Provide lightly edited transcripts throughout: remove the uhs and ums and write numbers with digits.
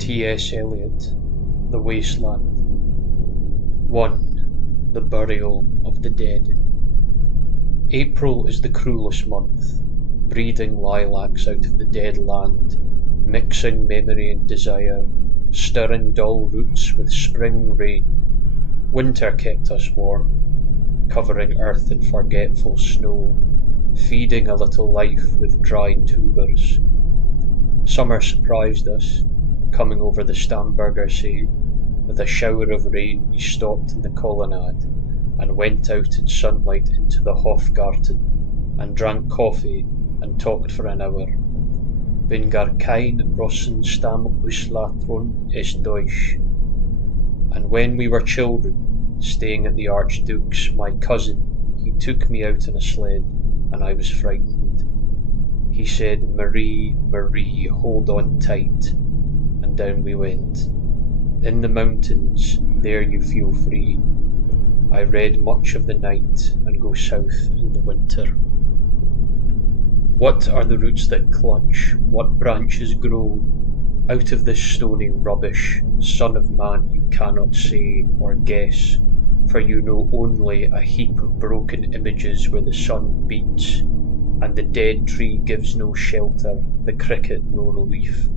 T.S Elliot, The Wasteland. 1. The Burial of the Dead. April is the cruelest month, breeding lilacs out of the dead land, mixing memory and desire, stirring dull roots with spring rain. Winter kept us warm, covering earth in forgetful snow, feeding a little life with dried tubers. Summer surprised us, coming over the Starnberger See. With a shower of rain we stopped in the colonnade and went out in sunlight into the Hofgarten and drank coffee and talked for an hour. Bin gar kein Russenstamm Uslatron ist Deutsch. And when we were children, staying at the Archduke's, my cousin, he took me out in a sled, and I was frightened. He said, "Marie, Marie, hold on tight," and down we went. In the mountains, there you feel free. I read much of the night and go south in the winter. What are the roots that clutch? What branches grow? Out of this stony rubbish, son of man, you cannot say or guess, for you know only a heap of broken images where the sun beats, and the dead tree gives no shelter, the cricket no relief,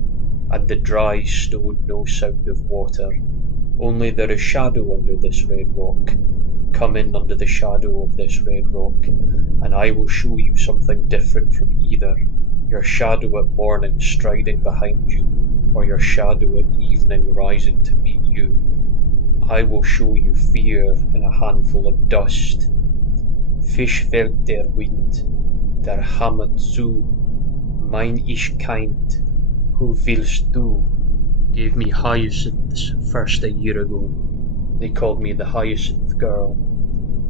and the dry stone no sound of water. Only there is shadow under this red rock. Come in under the shadow of this red rock, and I will show you something different from either, your shadow at morning striding behind you, or your shadow at evening rising to meet you. I will show you fear in a handful of dust. Fisch fällt der Wind, der Hammer zu, mein ich kind, who willst du? Gave me hyacinths first a year ago. They called me the Hyacinth Girl.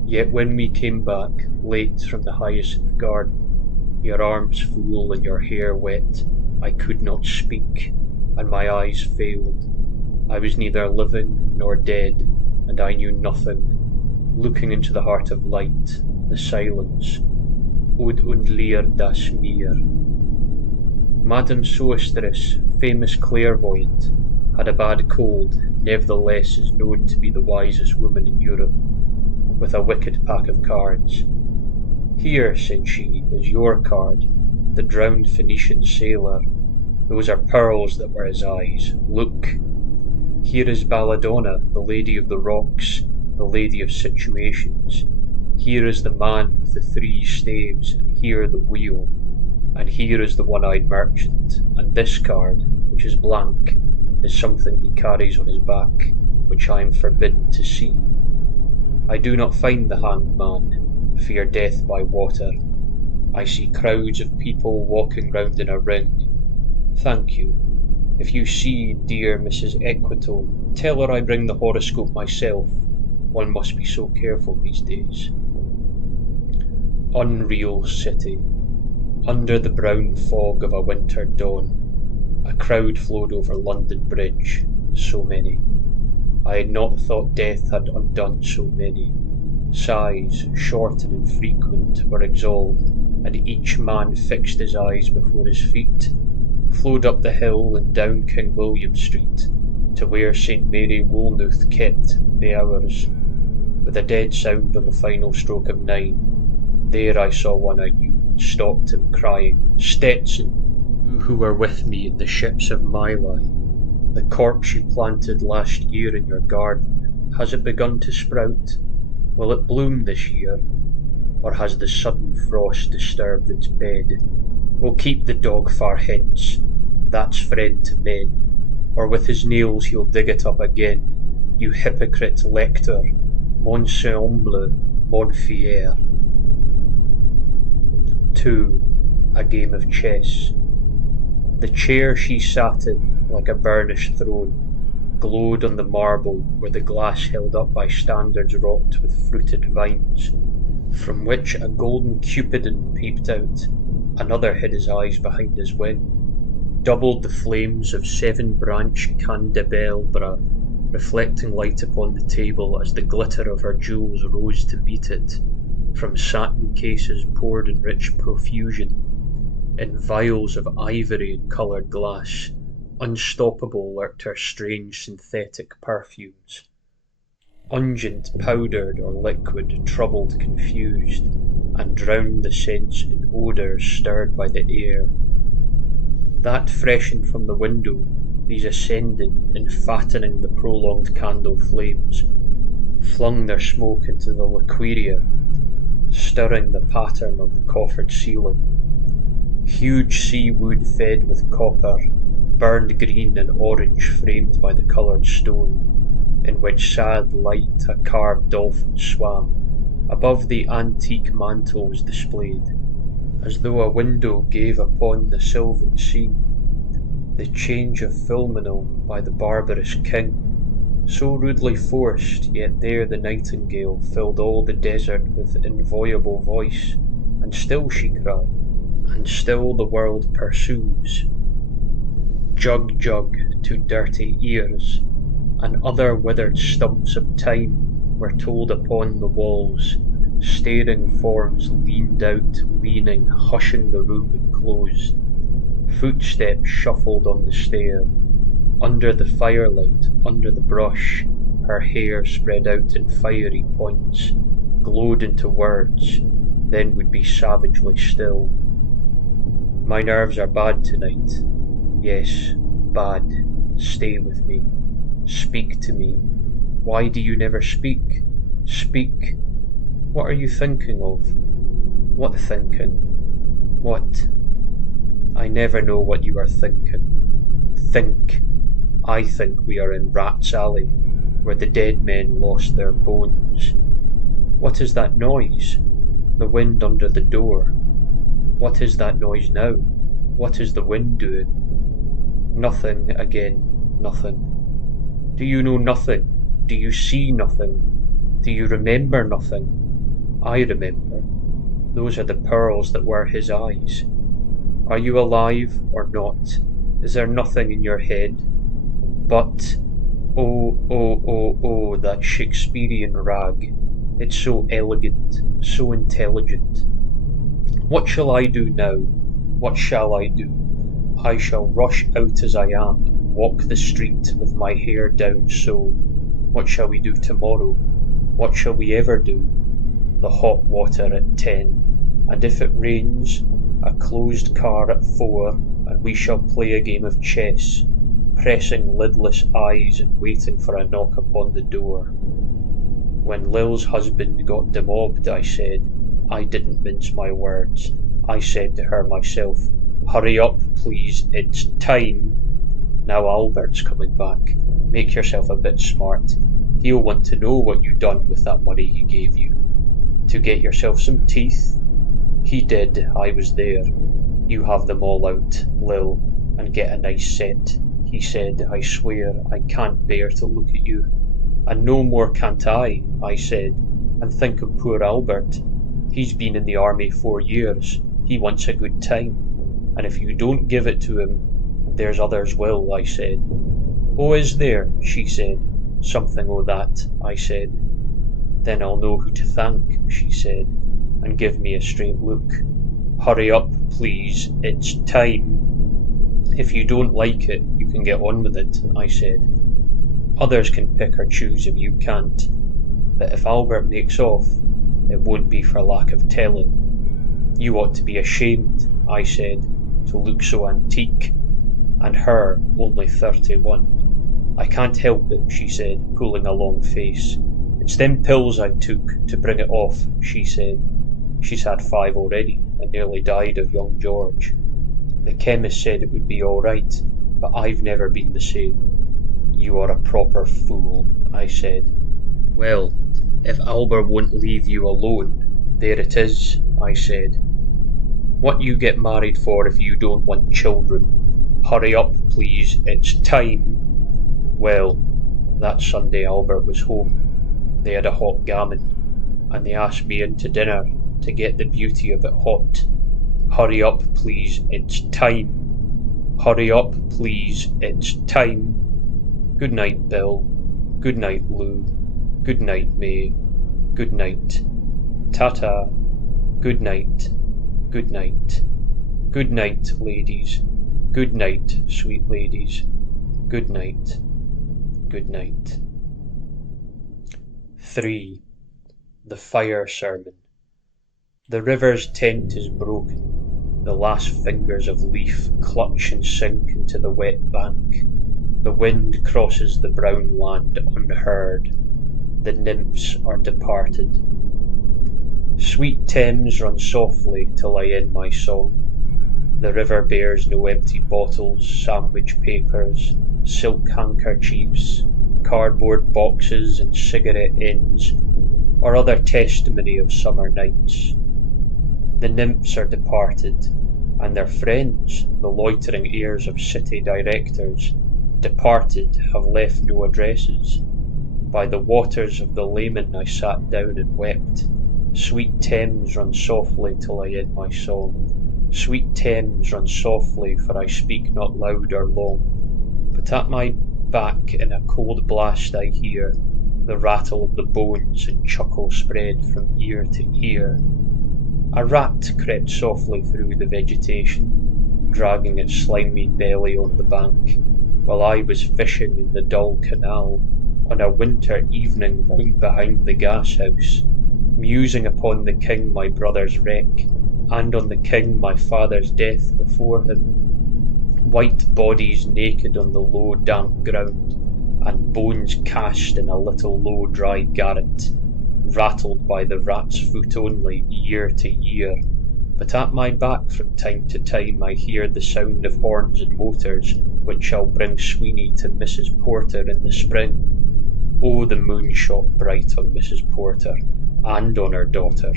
Yet when we came back, late from the Hyacinth Garden, your arms full and your hair wet, I could not speak, and my eyes failed. I was neither living nor dead, and I knew nothing, looking into the heart of light, the silence. Ud und leer das Meer. Madame Soestris, famous clairvoyant, had a bad cold, nevertheless is known to be the wisest woman in Europe, with a wicked pack of cards. "Here," said she, "is your card, the drowned Phoenician sailor. Those are pearls that were his eyes. Look. Here is Belladonna, the lady of the rocks, the lady of situations. Here is the man with the 3 staves, and here the wheel. And here is the one-eyed merchant, and this card, which is blank, is something he carries on his back, which I am forbidden to see. I do not find the hanged man, fear death by water. I see crowds of people walking round in a ring. Thank you. If you see dear Mrs. Equitone, tell her I bring the horoscope myself. One must be so careful these days." Unreal city. Under the brown fog of a winter dawn, a crowd flowed over London Bridge, so many. I had not thought death had undone so many. Sighs, short and infrequent, were exhaled, and each man fixed his eyes before his feet, flowed up the hill and down King William Street, to where St. Mary Woolnoth kept the hours. With a dead sound on the final stroke of 9, there I saw one I knew, and stopped him, crying, "Stetson, you who were with me in the ships of Mylae, the corpse you planted last year in your garden, has it begun to sprout? Will it bloom this year? Or has the sudden frost disturbed its bed? Oh, keep the dog far hence, that's friend to men, or with his nails he'll dig it up again. You hypocrite lector, mon semble, mon fier." 2. A game of chess. The chair she sat in, like a burnished throne, glowed on the marble where the glass held up by standards wrought with fruited vines, from which a golden cupidon peeped out. Another hid his eyes behind his wing, doubled the flames of 7-branched candelabra, reflecting light upon the table as the glitter of her jewels rose to meet it, from satin cases poured in rich profusion, in vials of ivory and coloured glass, Unstoppable lurked her strange synthetic perfumes, unguent, powdered or liquid, troubled, confused, and drowned the scents in odours stirred by the air. That freshened from the window, these ascended, enfattening the prolonged candle flames, flung their smoke into the liqueria, stirring the pattern on the coffered ceiling. Huge sea wood fed with copper, burned green and orange framed by the coloured stone, in which sad light a carved dolphin swam. Above the antique mantles displayed, as though a window gave upon the sylvan scene, the change of Philmonel by the barbarous king, so rudely forced, yet there the nightingale filled all the desert with inviolable voice, and still she cried, and still the world pursues. Jug, jug, to dirty ears, and other withered stumps of time were told upon the walls. Staring forms leaned out, leaning, hushing the room enclosed. Footsteps shuffled on the stair. Under the firelight, under the brush, her hair spread out in fiery points, glowed into words, then would be savagely still. My nerves are bad tonight. Yes, bad. Stay with me. Speak to me. Why do you never speak? Speak. What are you thinking of? What thinking? What? I never know what you are thinking. Think. I think we are in Rat's Alley, where the dead men lost their bones. What is that noise? The wind under the door. What is that noise now? What is the wind doing? Nothing again, nothing. Do you know nothing? Do you see nothing? Do you remember nothing? I remember. Those are the pearls that were his eyes. Are you alive or not? Is there nothing in your head? But, oh, that Shakespearean rag. It's so elegant, so intelligent. What shall I do now? What shall I do? I shall rush out as I am and walk the street with my hair down so. What shall we do tomorrow? What shall we ever do? The hot water at 10, and if it rains, a closed car at 4, and we shall play a game of chess, pressing lidless eyes and waiting for a knock upon the door. When Lil's husband got demobbed, I said, I didn't mince my words. I said to her myself, hurry up, please, it's time. Now Albert's coming back. Make yourself a bit smart. He'll want to know what you done with that money he gave you. To get yourself some teeth? He did, I was there. You have them all out, Lil, and get a nice set. He said, I swear I can't bear to look at you. And no more can't I said, and think of poor Albert. He's been in the army 4 years. He wants a good time. And if you don't give it to him, there's others will, I said. Oh, is there? She said. Something o' that, I said. Then I'll know who to thank, she said, and give me a straight look. Hurry up, please, it's time. If you don't like it, you can get on with it, I said. Others can pick or choose if you can't. But if Albert makes off, it won't be for lack of telling. You ought to be ashamed, I said, to look so antique. And her only 31. I can't help it, she said, pulling a long face. It's them pills I took to bring it off, she said. She's had 5 already, and nearly died of young George. The chemist said it would be all right, but I've never been the same. You are a proper fool, I said. Well, if Albert won't leave you alone, there it is, I said. What you get married for if you don't want children? Hurry up, please, it's time. Well, that Sunday Albert was home. They had a hot gammon, and they asked me in to dinner to get the beauty of it hot. Hurry up, please, it's time. Hurry up, please, it's time. Good night, Bill. Good night, Lou. Good night, May. Good night. Ta-ta. Good night. Good night. Good night, ladies. Good night, sweet ladies. Good night. Good night. 3. The Fire Sermon. The river's tent is broken. The last fingers of leaf clutch and sink into the wet bank. The wind crosses the brown land unheard. The nymphs are departed. Sweet Thames, run softly till I end my song. The river bears no empty bottles, sandwich papers, silk handkerchiefs, cardboard boxes and cigarette ends, or other testimony of summer nights. The nymphs are departed, and their friends, the loitering heirs of city directors, departed, have left no addresses. By the waters of the Leman I sat down and wept. Sweet Thames, run softly till I end my song. Sweet Thames, run softly, for I speak not loud or long. But at my back in a cold blast I hear the rattle of the bones and chuckle spread from ear to ear. A rat crept softly through the vegetation, dragging its slimy belly on the bank, while I was fishing in the dull canal on a winter evening round behind the gas house, musing upon the king my brother's wreck, and on the king my father's death before him. White bodies naked on the low damp ground, and bones cast in a little low dry garret, rattled by the rat's foot only, year to year. But at my back from time to time I hear the sound of horns and motors, which shall bring Sweeney to Mrs. Porter in the spring. Oh, the moon shone bright on Mrs. Porter, and on her daughter.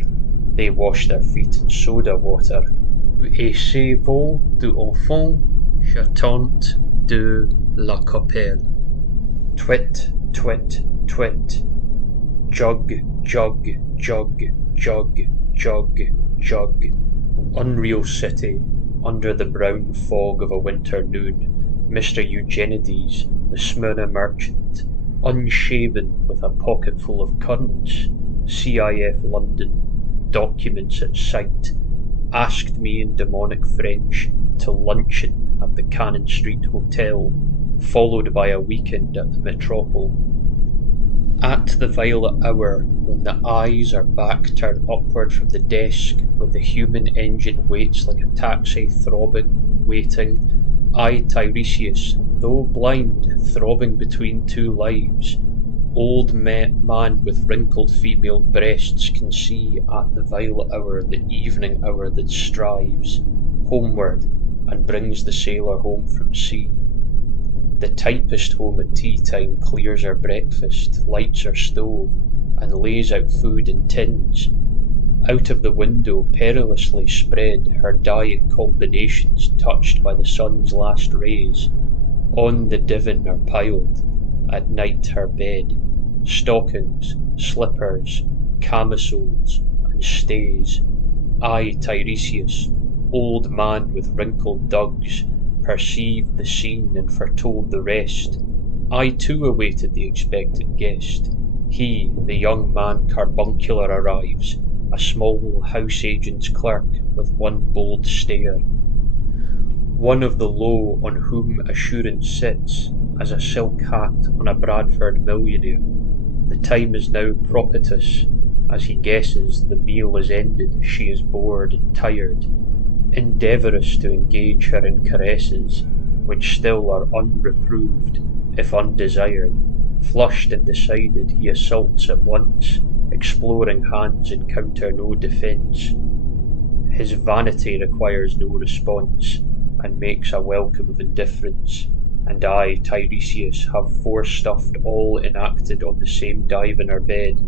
They washed their feet in soda water. Et ces veaux d'enfants chantant de la Capelle. Twit, twit, twit. Jug, jug, jug, jug, jug, jug. Unreal city, under the brown fog of a winter noon, Mr. Eugenides, the Smyrna merchant, unshaven with a pocket full of currants, CIF London, documents at sight, asked me in demonic French to luncheon at the Cannon Street Hotel, followed by a weekend at the Metropole. At the violet hour, when the eyes are back turned upward from the desk, when the human engine waits like a taxi throbbing, waiting, I, Tiresias, though blind, throbbing between two lives, old man with wrinkled female breasts, can see at the violet hour the evening hour that strives homeward and brings the sailor home from sea. The typist home at tea time clears her breakfast, lights her stove, and lays out food in tins. Out of the window, perilously spread, her dying combinations touched by the sun's last rays. On the divan are piled, at night her bed, stockings, slippers, camisoles, and stays. I, Tiresias, old man with wrinkled dugs, perceived the scene and foretold the rest. I too awaited the expected guest. He, the young man carbuncular, arrives, a small house agent's clerk with one bold stare. One of the low on whom assurance sits, as a silk hat on a Bradford millionaire. The time is now propitious. As he guesses the meal is ended, she is bored and tired, endeavourous to engage her in caresses, which still are unreproved, if undesired. Flushed and decided, he assaults at once, exploring hands encounter no defence. His vanity requires no response, and makes a welcome of indifference, and I, Tiresias, have forestuffed all enacted on the same dive in her bed,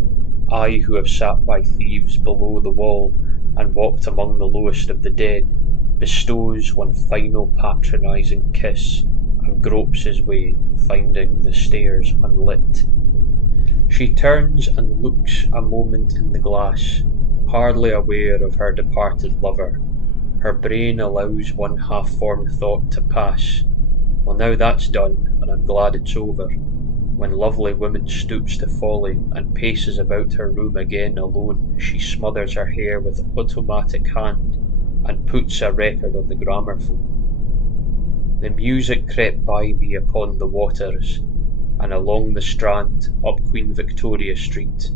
I who have sat by thieves below the wall, and walked among the lowest of the dead, bestows one final patronising kiss, and gropes his way, finding the stairs unlit. She turns and looks a moment in the glass, hardly aware of her departed lover. Her brain allows one half-formed thought to pass. Well, now that's done, and I'm glad it's over. When lovely woman stoops to folly and paces about her room again alone, she smothers her hair with automatic hand and puts a record on the gramophone. The music crept by me upon the waters, and along the Strand, up Queen Victoria Street.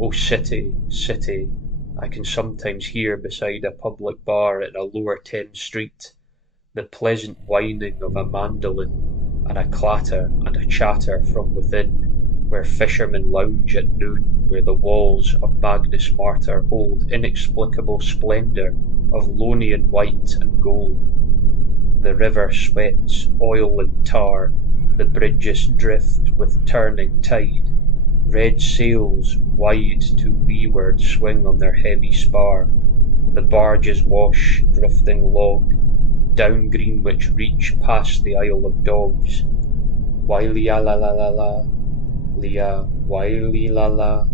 O city, city, I can sometimes hear beside a public bar in a lower Thames street the pleasant whining of a mandolin, and a clatter and a chatter from within, where fishermen lounge at noon, where the walls of Magnus Martyr hold inexplicable splendour of Lonian white and gold. The river sweats oil and tar, the bridges drift with turning tide, red sails wide to leeward swing on their heavy spar, the barges wash, drifting log, down Greenwich reach past the Isle of Dogs. Wiley la la la la, Leah, Wiley la la,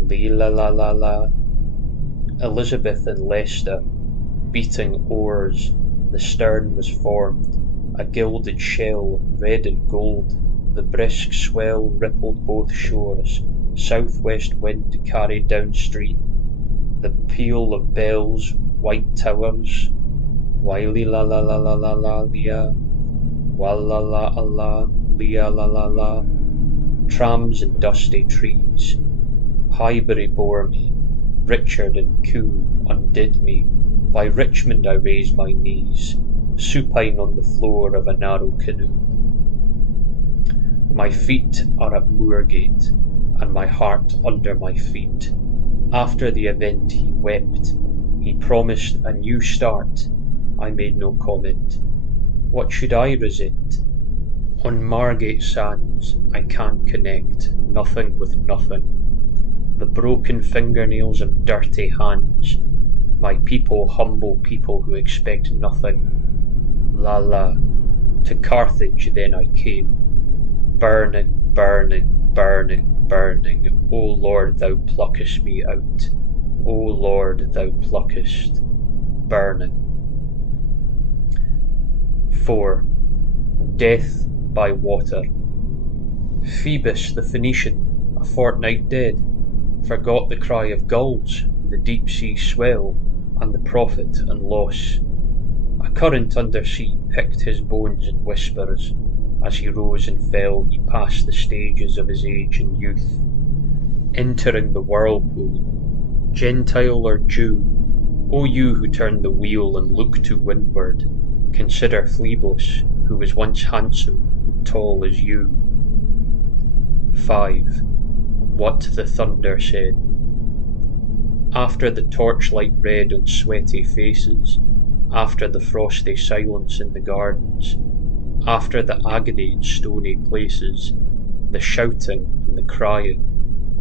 Lee la la la la. Elizabeth and Leicester, beating oars, the stern was formed, a gilded shell, red and gold. The brisk swell rippled both shores, southwest wind carried downstream. The peal of bells, white towers, Wiley la la la la la la, Leah, Walla la la, Leah la la la. Trams and dusty trees. Highbury bore me, Richard and Kew undid me. By Richmond I raised my knees, supine on the floor of a narrow canoe. My feet are at Moorgate, and my heart under my feet. After the event he wept. He promised a new start. I made no comment. What should I resent? On Margate sands I can't connect nothing with nothing. The broken fingernails of dirty hands. My people humble people who expect nothing. La la. To Carthage then I came. Burning, burning, burning, burning. O Lord, thou pluckest me out. O Lord, thou pluckest. Burning. 4. Death by water. Phoebus the Phoenician, a fortnight dead, forgot the cry of gulls, the deep sea swell, and the profit and loss. A current undersea picked his bones in whispers. As he rose and fell, he passed the stages of his age and youth. Entering the whirlpool, Gentile or Jew, O you who turn the wheel and look to windward, consider Phlebas, who was once handsome and tall as you. 5. What the thunder said. After the torchlight red on sweaty faces, after the frosty silence in the gardens, after the agony in stony places, the shouting and the crying,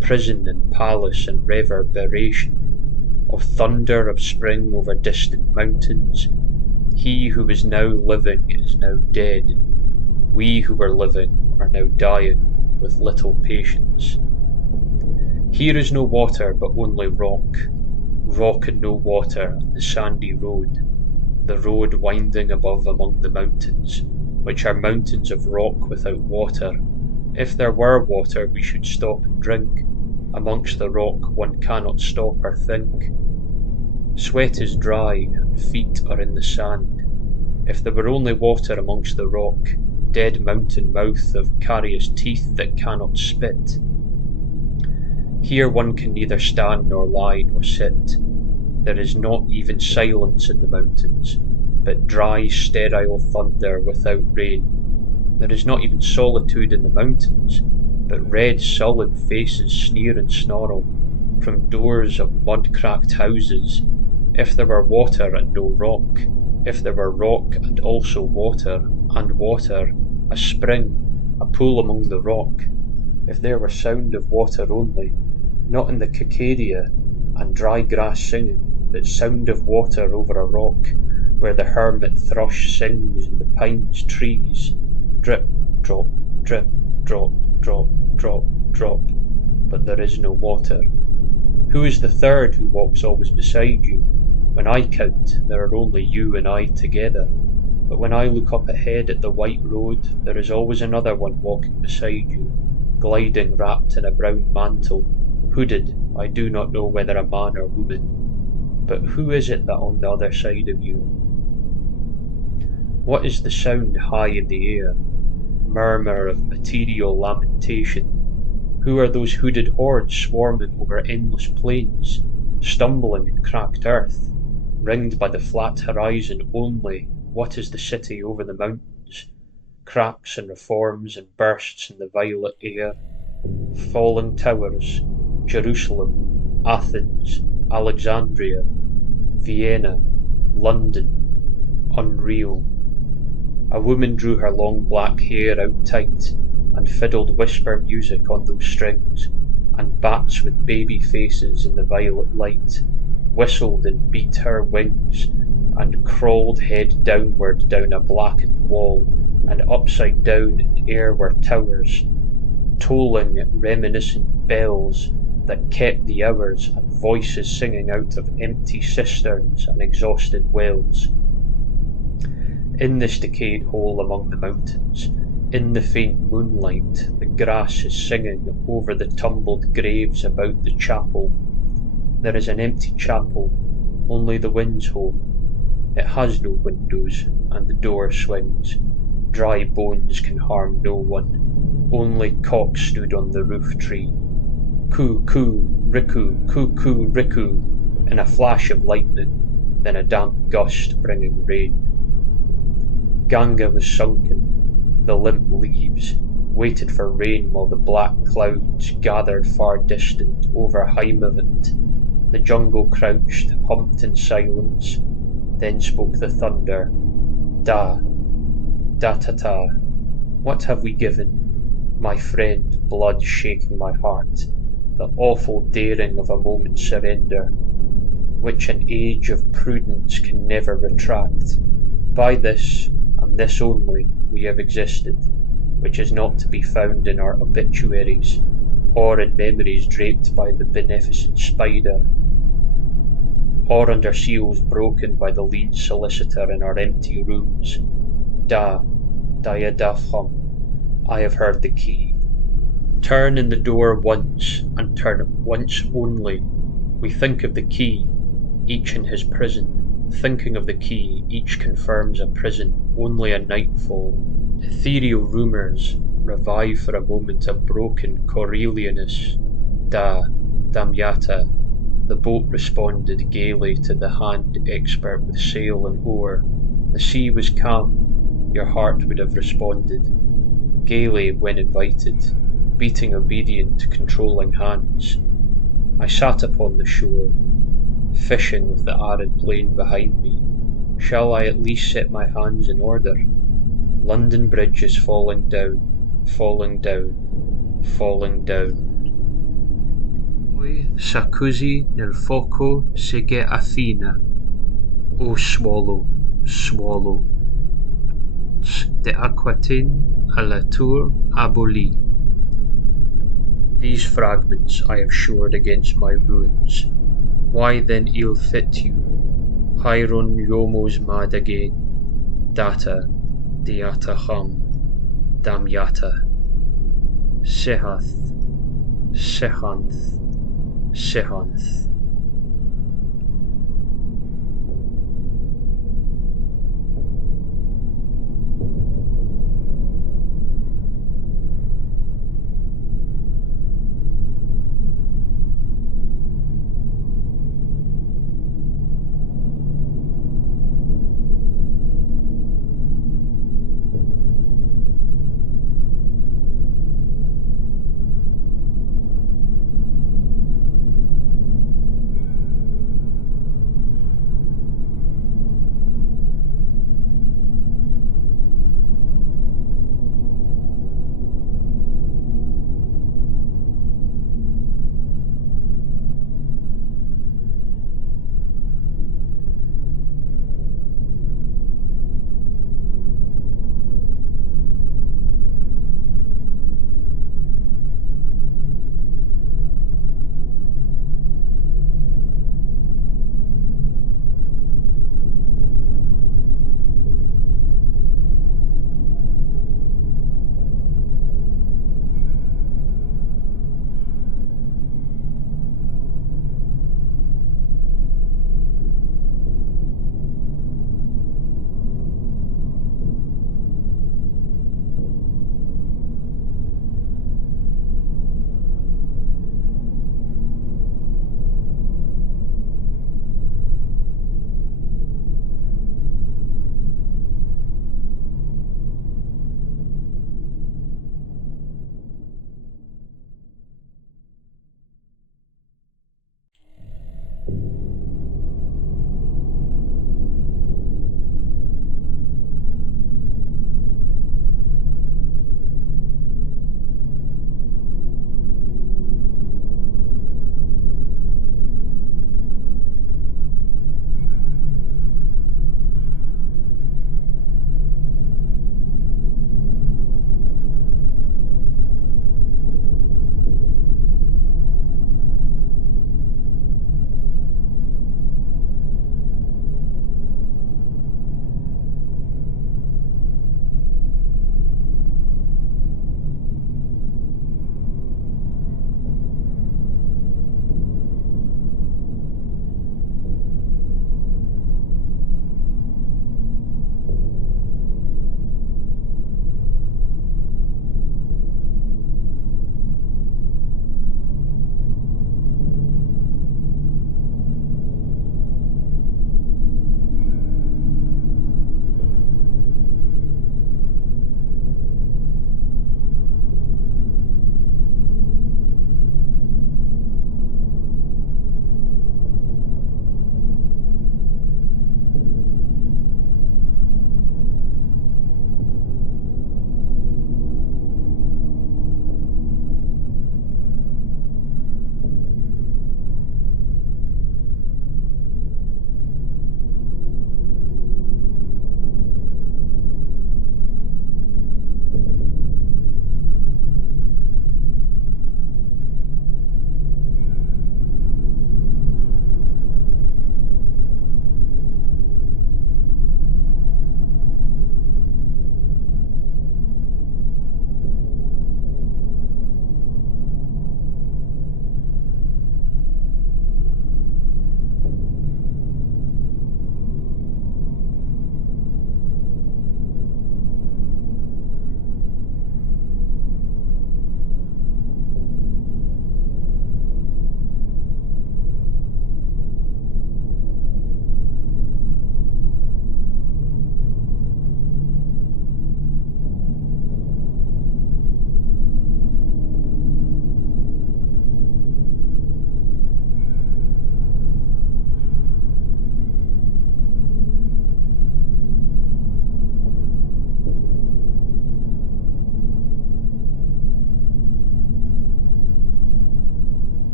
prison and palace and reverberation, of thunder of spring over distant mountains, he who is now living is now dead. We who were living are now dying with little patience. Here is no water but only rock, rock and no water and the sandy road, the road winding above among the mountains, which are mountains of rock without water. If there were water we should stop and drink. Amongst the rock one cannot stop or think. Sweat is dry and feet are in the sand. If there were only water amongst the rock, dead mountain mouth of carious teeth that cannot spit. Here one can neither stand nor lie nor sit. There is not even silence in the mountains, but dry sterile thunder without rain. There is not even solitude in the mountains, but red sullen faces sneer and snarl from doors of mud-cracked houses. If there were water and no rock, if there were rock and also water, and water, a spring, a pool among the rock, if there were sound of water only, not in the cicadia and dry grass singing, but sound of water over a rock, where the hermit thrush sings in the pines trees, drip, drop, drip, drop, drop, drop, drop, but there is no water. Who is the third who walks always beside you? When I count, there are only you and I together, but when I look up ahead at the white road, there is always another one walking beside you, gliding wrapped in a brown mantle, hooded, I do not know whether a man or woman. But who is it that on the other side of you? What is the sound high in the air? Murmur of material lamentation. Who are those hooded hordes swarming over endless plains, stumbling in cracked earth? Ringed by the flat horizon only, what is the city over the mountains? Cracks and reforms and bursts in the violet air. Falling towers, Jerusalem, Athens, Alexandria, Vienna, London, unreal. A woman drew her long black hair out tight and fiddled whisper music on those strings, and bats with baby faces in the violet light whistled and beat her wings, and crawled head downward down a blackened wall, and upside down in air were towers, tolling reminiscent bells that kept the hours, and voices singing out of empty cisterns and exhausted wells. In this decayed hole among the mountains, in the faint moonlight, the grass is singing over the tumbled graves about the chapel. There is an empty chapel, only the wind's home. It has no windows, and the door swings. Dry bones can harm no one. Only cocks stood on the roof tree. Coo, coo, rickoo, coo, rickoo, in a flash of lightning, then a damp gust bringing rain. Ganga was sunken, the limp leaves waited for rain while the black clouds gathered far distant over Heimavant. The jungle crouched, humped in silence, then spoke the thunder. Da, da-ta-ta, what have we given? My friend, blood shaking my heart, the awful daring of a moment's surrender, which an age of prudence can never retract. By this, and this only, we have existed, which is not to be found in our obituaries, or in memories draped by the beneficent spider, or under seals broken by the lean solicitor in our empty rooms. Da, da-ya-da-hum, I have heard the key. Turn in the door once, and turn it once only. We think of the key, each in his prison. Thinking of the key, each confirms a prison, only a nightfall. Ethereal rumours revive for a moment a broken Coriolanus. Da, damyata. The boat responded gaily to the hand expert with sail and oar. The sea was calm, your heart would have responded. Gaily when invited, beating obedient to controlling hands. I sat upon the shore, fishing with the arid plain behind me. Shall I at least set my hands in order? London Bridge is falling down, falling down, falling down. Poi s'accusi nel fuoco seghe affina. O swallow, swallow. De aquatin a la tour abolie. These fragments I have shored against my ruins. Why then ill fit you? Hieron Yomos mad again. Data, diata hum, damyata. Sehath, sehanth, sehanth.